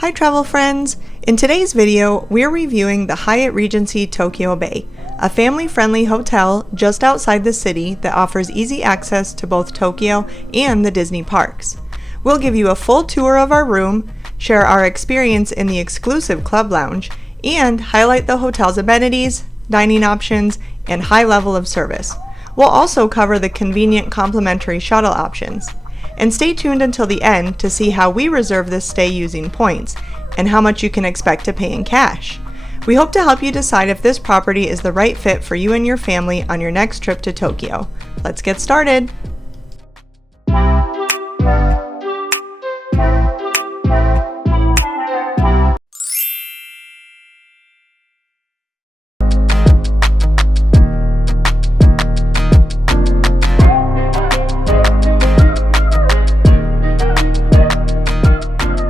Hi travel friends! In today's video, we're reviewing the Hyatt Regency Tokyo Bay, a family-friendly hotel just outside the city that offers easy access to both Tokyo and the Disney parks. We'll give you a full tour of our room, share our experience in the exclusive Club Lounge, and highlight the hotel's amenities, dining options, and high level of service. We'll also cover the convenient complimentary shuttle options. And stay tuned until the end to see how we reserve this stay using points and how much you can expect to pay in cash. We hope to help you decide if this property is the right fit for you and your family on your next trip to Tokyo. Let's get started!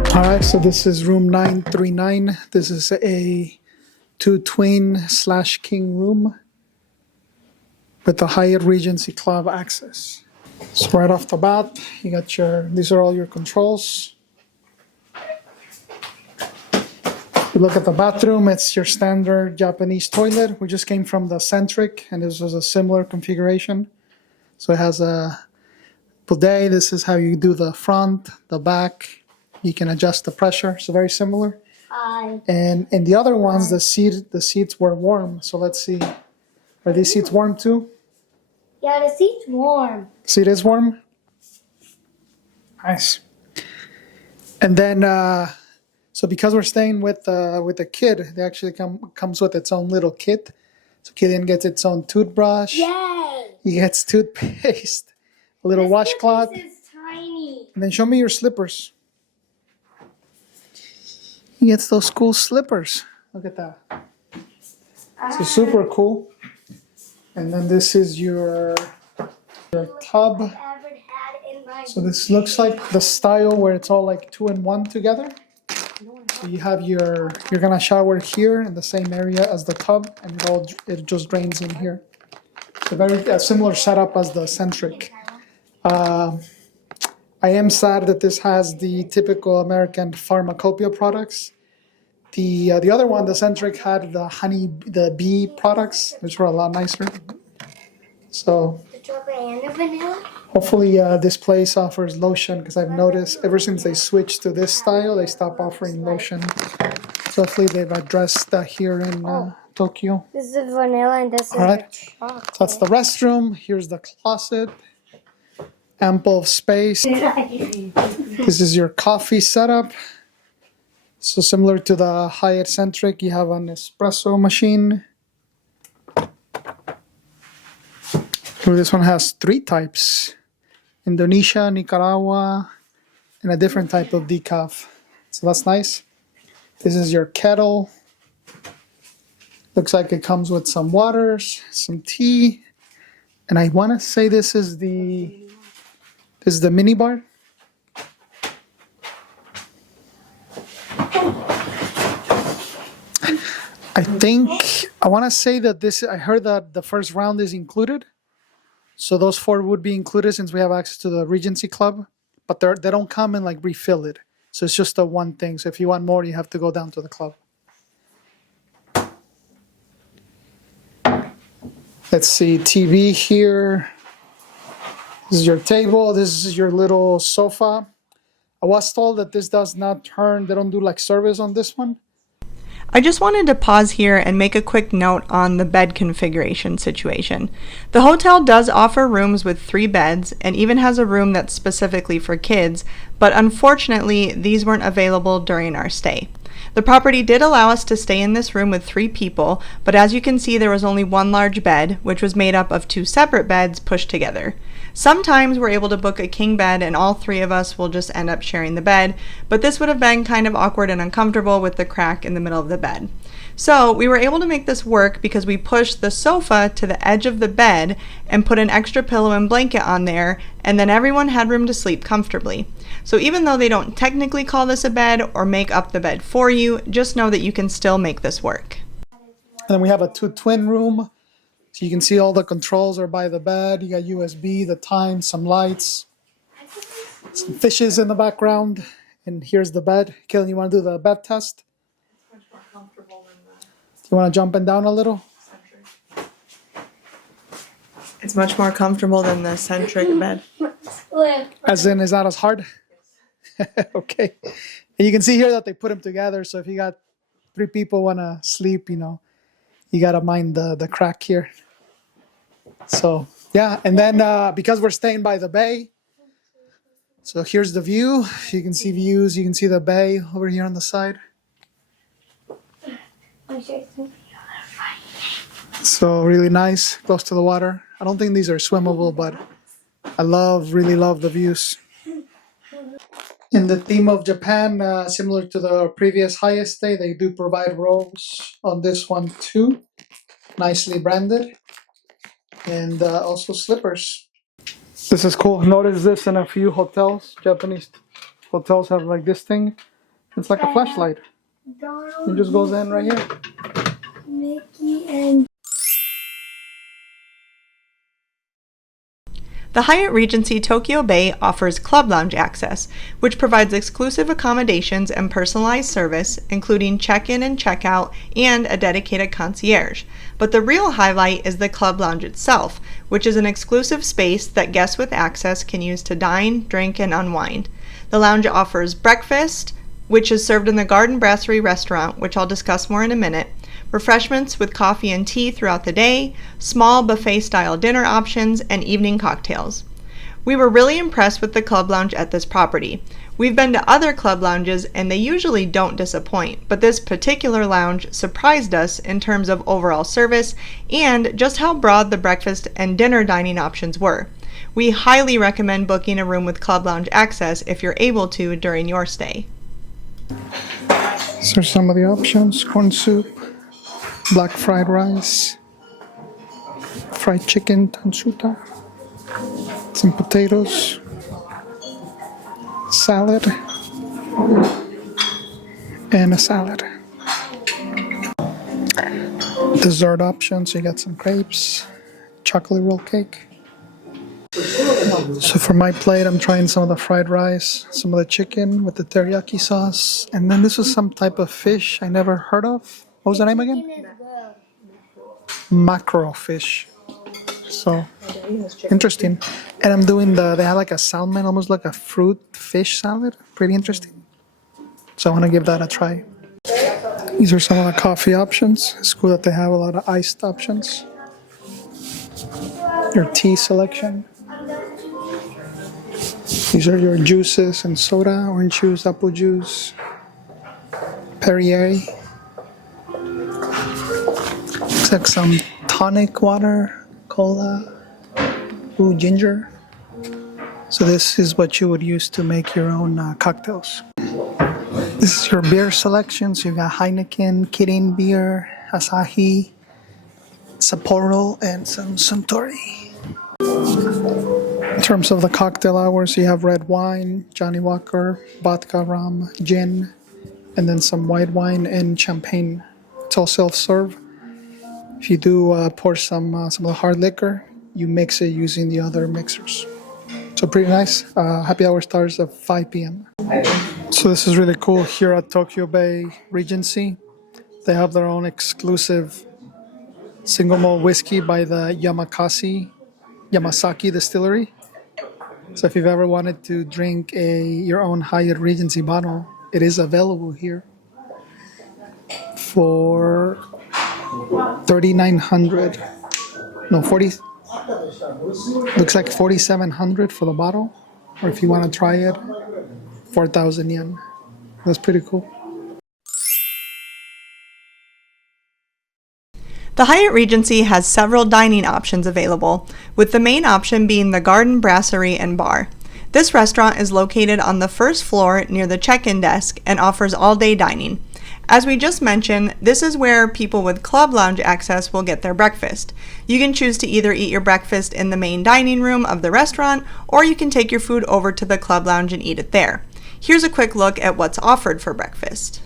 Alright, so this is room 939. This is a 2 twin/king room with the Hyatt Regency Club access. So right off the bat, you got these are all your controls. You look at the bathroom, it's your standard Japanese toilet. We just came from the Centric and this was a similar configuration. So it has a bidet. This is how you do the front, the back. You can adjust the pressure, so very similar. And in the other ones, the seats were warm. So let's see, are these seats warm too? Yeah, the seat's warm. Seat is warm. Nice. And then, so because we're staying with a kid, they actually comes with its own little kit. So Killian gets its own toothbrush. Yay! He gets toothpaste, a little washcloth. This is tiny. And then show me your slippers. He gets those cool slippers. Look at that. So super cool. And then this is your tub. So this looks like the style where it's all like 2 in 1 together. So you have you're gonna shower here in the same area as the tub, and it just drains in here. So very similar setup as the Centric. I am sad that this has the typical American pharmacopoeia products. The other one, the Centric, had the bee products, which were a lot nicer. So The chocolate and the vanilla? hopefully this place offers lotion, because I've noticed ever since they switched to this style, they stopped offering lotion. So hopefully they've addressed that here in Tokyo. This is the vanilla and this is Alright. the chocolate. So that's the restroom. Here's the closet. Ample space. This is your coffee setup. So similar to the Hyatt Centric, you have an espresso machine. This one has 3 types: Indonesia, Nicaragua, and a different type of decaf. So that's nice. This is your kettle. Looks like it comes with some waters, some tea, and I want to say this is the mini bar. I want to say that I heard that the first round is included. So those 4 would be included since we have access to the Regency Club, but they don't come and like refill it. So it's just a one thing. So if you want more, you have to go down to the club. Let's see, TV here. This is your table. This is your little sofa. I was told that this does not turn. They don't do like service on this one. I just wanted to pause here and make a quick note on the bed configuration situation. The hotel does offer rooms with 3 beds and even has a room that's specifically for kids, but unfortunately these weren't available during our stay. The property did allow us to stay in this room with 3 people, but as you can see there was only 1 large bed, which was made up of 2 separate beds pushed together. Sometimes we're able to book a king bed and all 3 of us will just end up sharing the bed, but this would have been kind of awkward and uncomfortable with the crack in the middle of the bed. So we were able to make this work because we pushed the sofa to the edge of the bed and put an extra pillow and blanket on there, and then everyone had room to sleep comfortably. So even though they don't technically call this a bed or make up the bed for you, just know that you can still make this work. And then we have a 2 twin room. So you can see all the controls are by the bed. You got USB, the time, some lights, some fishes in the background. And here's the bed. Kaylin, you want to do the bed test? It's much more comfortable than the You want to jump and down a little? centric. It's much more comfortable than the centric bed. As in, is not as hard? Okay. And you can see here that they put them together. So if you got 3 people want to sleep, you know, you got to mind the crack here. So, yeah. And then because we're staying by the bay, so here's the view. You can see views. You can see the bay over here on the side. So really nice, close to the water. I don't think these are swimmable, but I really love the views. In the theme of Japan, similar to the previous Hyatt stay, they do provide robes on this one too, nicely branded, and also slippers. This is cool. Notice this in a few hotels. Japanese hotels have like this thing. It's like a flashlight. It just goes in right here. Mickey and The Hyatt Regency Tokyo Bay offers Club Lounge access, which provides exclusive accommodations and personalized service, including check-in and check-out, and a dedicated concierge. But the real highlight is the Club Lounge itself, which is an exclusive space that guests with access can use to dine, drink, and unwind. The lounge offers breakfast, which is served in the Garden Brasserie restaurant, which I'll discuss more in a minute, refreshments with coffee and tea throughout the day, small buffet-style dinner options, and evening cocktails. We were really impressed with the Club Lounge at this property. We've been to other Club Lounges and they usually don't disappoint, but this particular lounge surprised us in terms of overall service and just how broad the breakfast and dinner dining options were. We highly recommend booking a room with Club Lounge access if you're able to during your stay. So some of the options: corn soup, black fried rice, fried chicken, tansuta, some potatoes, salad, and a salad. Dessert options, you got some crepes, chocolate roll cake. So for my plate, I'm trying some of the fried rice, some of the chicken with the teriyaki sauce, and then this was some type of fish I never heard of. What was the name again? Mackerel fish. So interesting. And I'm doing they have like a salmon, almost like a fruit fish salad. Pretty interesting. So I want to give that a try. These are some of the coffee options. It's cool that they have a lot of iced options. Your tea selection. These are your juices and soda: orange juice, apple juice, Perrier. Looks like some tonic water, cola, ginger. So this is what you would use to make your own cocktails. This is your beer selection. So you got Heineken, Kirin beer, Asahi, Sapporo, and some Suntory. In terms of the cocktail hours, you have red wine, Johnny Walker, vodka, rum, gin, and then some white wine and champagne. It's all self-serve. If you do pour some of the hard liquor, you mix it using the other mixers. So pretty nice. Happy hour starts at 5 p.m. So this is really cool here at Tokyo Bay Regency. They have their own exclusive single malt whiskey by the Yamasaki Distillery. So if you've ever wanted to drink your own Hyatt Regency bottle, it is available here for $3,900. No, 40. Looks like 4,700 for the bottle. Or if you want to try it, 4,000 yen. That's pretty cool. The Hyatt Regency has several dining options available, with the main option being the Garden Brasserie and Bar. This restaurant is located on the first floor near the check-in desk and offers all-day dining. As we just mentioned, this is where people with Club Lounge access will get their breakfast. You can choose to either eat your breakfast in the main dining room of the restaurant, or you can take your food over to the Club Lounge and eat it there. Here's a quick look at what's offered for breakfast.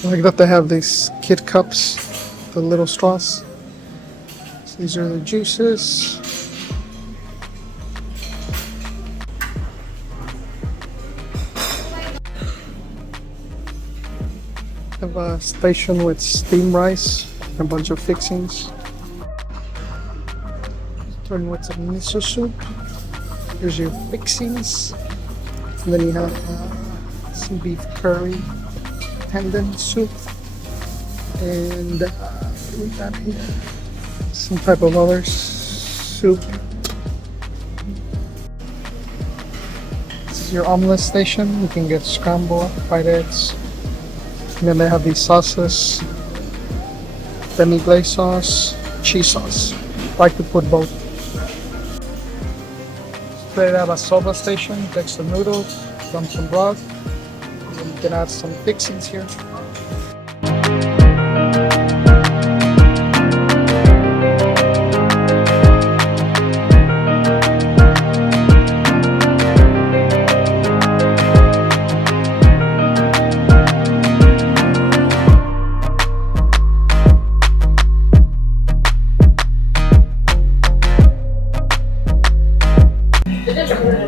I like that they have these kid cups, the little straws. So these are the juices. Have a station with steamed rice and a bunch of fixings. Starting with some miso soup. Here's your fixings. And then you have some beef curry, tendon soup, and what do we got here? Some type of other soup. This is your omelet station. You can get scrambled, fried eggs. And then they have these sauces, demi-glace sauce, cheese sauce. I like to put both. They have a soba station, take some noodles, dump some broth, and you can add some fixings here.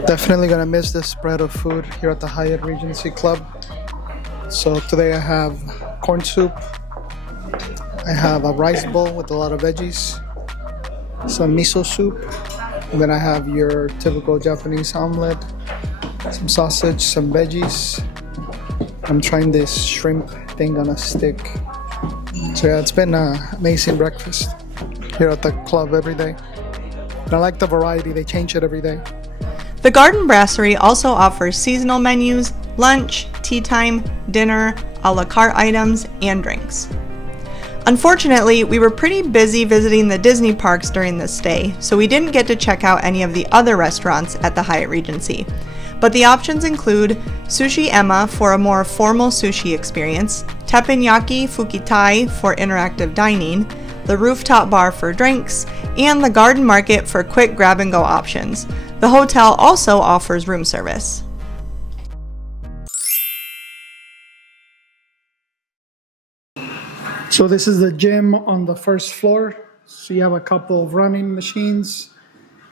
Definitely gonna miss this spread of food here at the Hyatt Regency Club. So today I have corn soup, I have a rice bowl with a lot of veggies, some miso soup, and then I have your typical Japanese omelet, some sausage, some veggies. I'm trying this shrimp thing on a stick. So yeah, it's been an amazing breakfast here at the club every day. And I like the variety, they change it every day. The Garden Brasserie also offers seasonal menus, lunch, tea time, dinner, a la carte items, and drinks. Unfortunately, we were pretty busy visiting the Disney parks during this stay, so we didn't get to check out any of the other restaurants at the Hyatt Regency. But the options include Sushi Emma for a more formal sushi experience, Teppanyaki Fukitai for interactive dining, the rooftop bar for drinks, and the garden market for quick grab-and-go options. The hotel also offers room service. So this is the gym on the first floor. So you have a couple of running machines.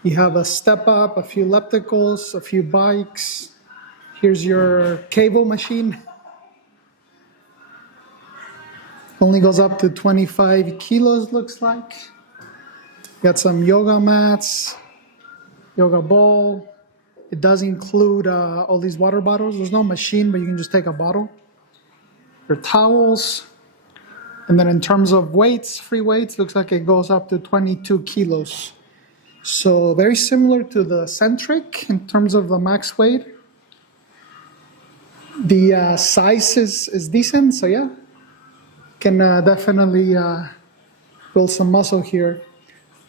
You have a step up, a few ellipticals, a few bikes. Here's your cable machine. Only goes up to 25 kilos, looks like. Got some yoga mats, yoga ball. It does include all these water bottles. There's no machine, but you can just take a bottle. Your towels. And then in terms of weights, free weights, looks like it goes up to 22 kilos. So very similar to the Centric in terms of the max weight. The size is decent, so yeah. Can definitely build some muscle here.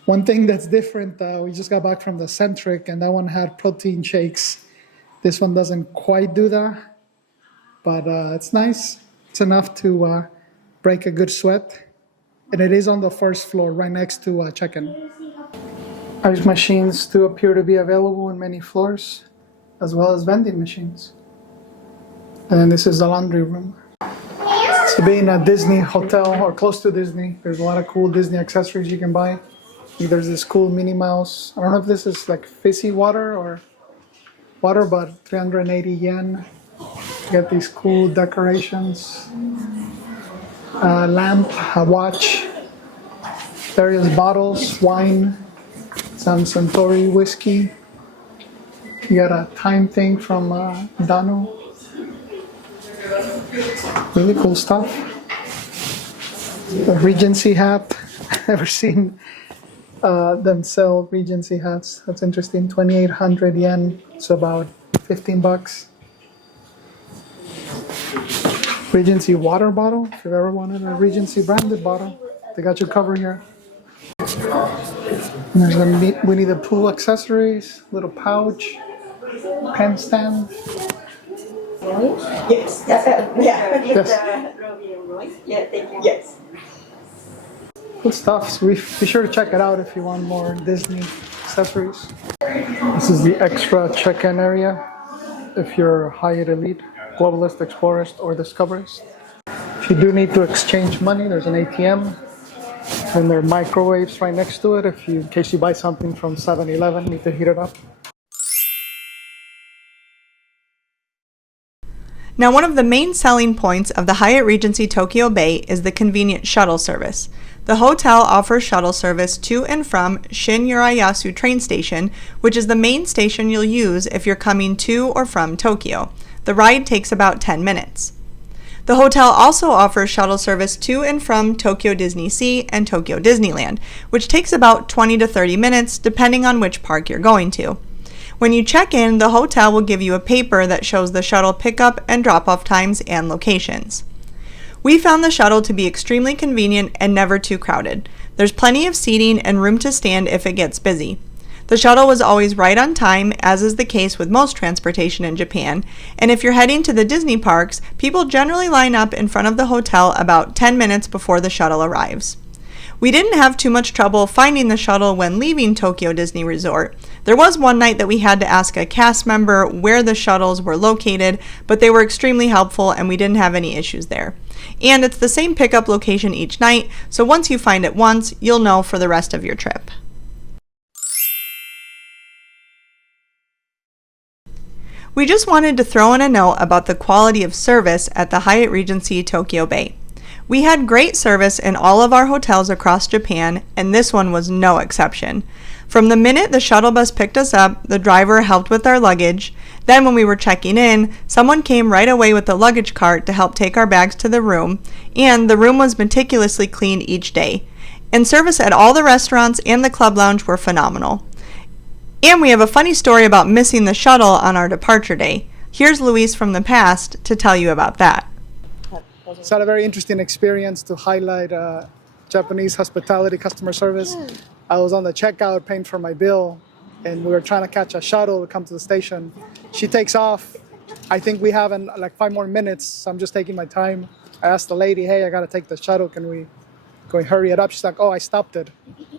One thing that's different, we just got back from the Centric and that one had protein shakes. This one doesn't quite do that, but it's nice. It's enough to break a good sweat. And it is on the first floor, right next to check-in. Ice machines do appear to be available in many floors, as well as vending machines. And then this is the laundry room. So being a Disney hotel or close to Disney, there's a lot of cool Disney accessories you can buy. There's this cool Minnie Mouse. I don't know if this is like fizzy water or water, but 380 yen. You get these cool decorations. A lamp, a watch, various bottles, wine, some Suntory whiskey. You got a time thing from Dano. Really cool stuff. The Regency hat. Never seen them sell Regency hats. That's interesting. 2,800 yen. So about 15 bucks. Regency water bottle. If you've ever wanted a Regency branded bottle, they got you covered here. And there's a Winnie the Pooh accessories, little pouch, pen stand. Yes. Yeah. Yes. Yeah, thank you. Yes. Good stuff. So be sure to check it out if you want more Disney accessories. This is the extra check-in area if you're Hyatt Elite, Globalist, Explorist, or Discoverist. If you do need to exchange money, there's an ATM. And there are microwaves right next to it in case you buy something from 7-Eleven, need to heat it up. Now, one of the main selling points of the Hyatt Regency Tokyo Bay is the convenient shuttle service. The hotel offers shuttle service to and from Shin-Urayasu train station, which is the main station you'll use if you're coming to or from Tokyo. The ride takes about 10 minutes. The hotel also offers shuttle service to and from Tokyo DisneySea and Tokyo Disneyland, which takes about 20 to 30 minutes depending on which park you're going to. When you check in, the hotel will give you a paper that shows the shuttle pickup and drop-off times and locations. We found the shuttle to be extremely convenient and never too crowded. There's plenty of seating and room to stand if it gets busy. The shuttle was always right on time, as is the case with most transportation in Japan, and if you're heading to the Disney parks, people generally line up in front of the hotel about 10 minutes before the shuttle arrives. We didn't have too much trouble finding the shuttle when leaving Tokyo Disney Resort. There was one night that we had to ask a cast member where the shuttles were located, but they were extremely helpful and we didn't have any issues there. And it's the same pickup location each night, so once you find it once, you'll know for the rest of your trip. We just wanted to throw in a note about the quality of service at the Hyatt Regency Tokyo Bay. We had great service in all of our hotels across Japan, and this one was no exception. From the minute the shuttle bus picked us up, the driver helped with our luggage. Then when we were checking in, someone came right away with the luggage cart to help take our bags to the room, and the room was meticulously cleaned each day. And service at all the restaurants and the club lounge were phenomenal. And we have a funny story about missing the shuttle on our departure day. Here's Luis from the past to tell you about that. It's had a very interesting experience to highlight Japanese hospitality, customer service. I was on the checkout paying for my bill, and we were trying to catch a shuttle to come to the station. She takes off. I think we have like 5 more minutes, so I'm just taking my time. I asked the lady, hey, I got to take the shuttle. Can we hurry it up? She's like, oh, I stopped it.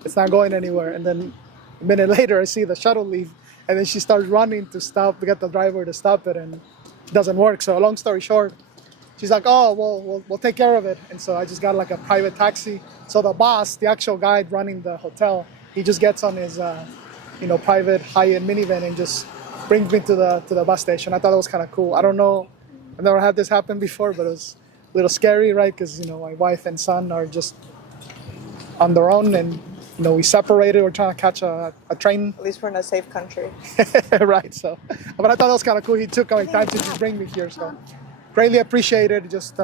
It's not going anywhere. And then a minute later, I see the shuttle leave, and then she starts running to get the driver to stop it, and it doesn't work. So long story short, she's like, oh, well, we'll take care of it. And so I just got like a private taxi. So the boss, the actual guy running the hotel, he just gets on his, private Hyatt minivan and just brings me to the bus station. I thought it was kind of cool. I don't know, I've never had this happen before, but it was a little scary, right? Because, my wife and son are just on their own, and, we separated. We're trying to catch a train. At least we're in a safe country. Right, so. But I thought that was kind of cool. He took time to just bring me here, so. Greatly appreciated, just,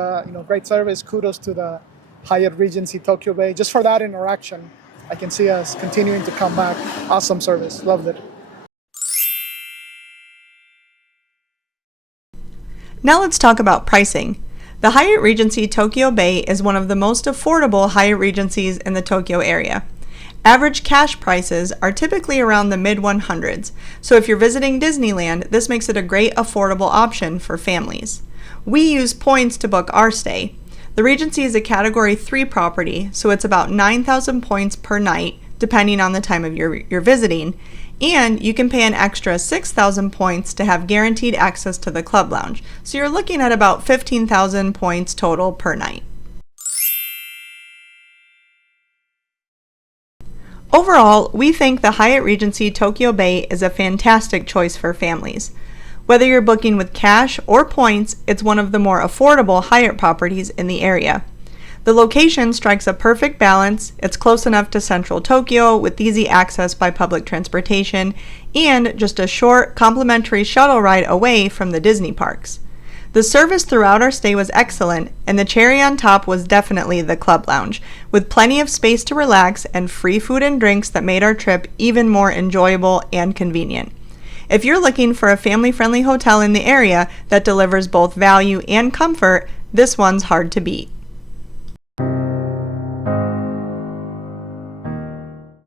great service. Kudos to the Hyatt Regency Tokyo Bay. Just for that interaction, I can see us continuing to come back. Awesome service. Loved it. Now let's talk about pricing. The Hyatt Regency Tokyo Bay is one of the most affordable Hyatt Regencies in the Tokyo area. Average cash prices are typically around the mid-100s, so if you're visiting Disneyland, this makes it a great affordable option for families. We use points to book our stay. The Regency is a Category 3 property, so it's about 9,000 points per night, depending on the time of you're visiting, and you can pay an extra 6,000 points to have guaranteed access to the club lounge, so you're looking at about 15,000 points total per night. Overall, we think the Hyatt Regency Tokyo Bay is a fantastic choice for families. Whether you're booking with cash or points, it's one of the more affordable Hyatt properties in the area. The location strikes a perfect balance. It's close enough to central Tokyo with easy access by public transportation and just a short, complimentary shuttle ride away from the Disney parks. The service throughout our stay was excellent, and the cherry on top was definitely the club lounge, with plenty of space to relax and free food and drinks that made our trip even more enjoyable and convenient. If you're looking for a family-friendly hotel in the area that delivers both value and comfort, this one's hard to beat.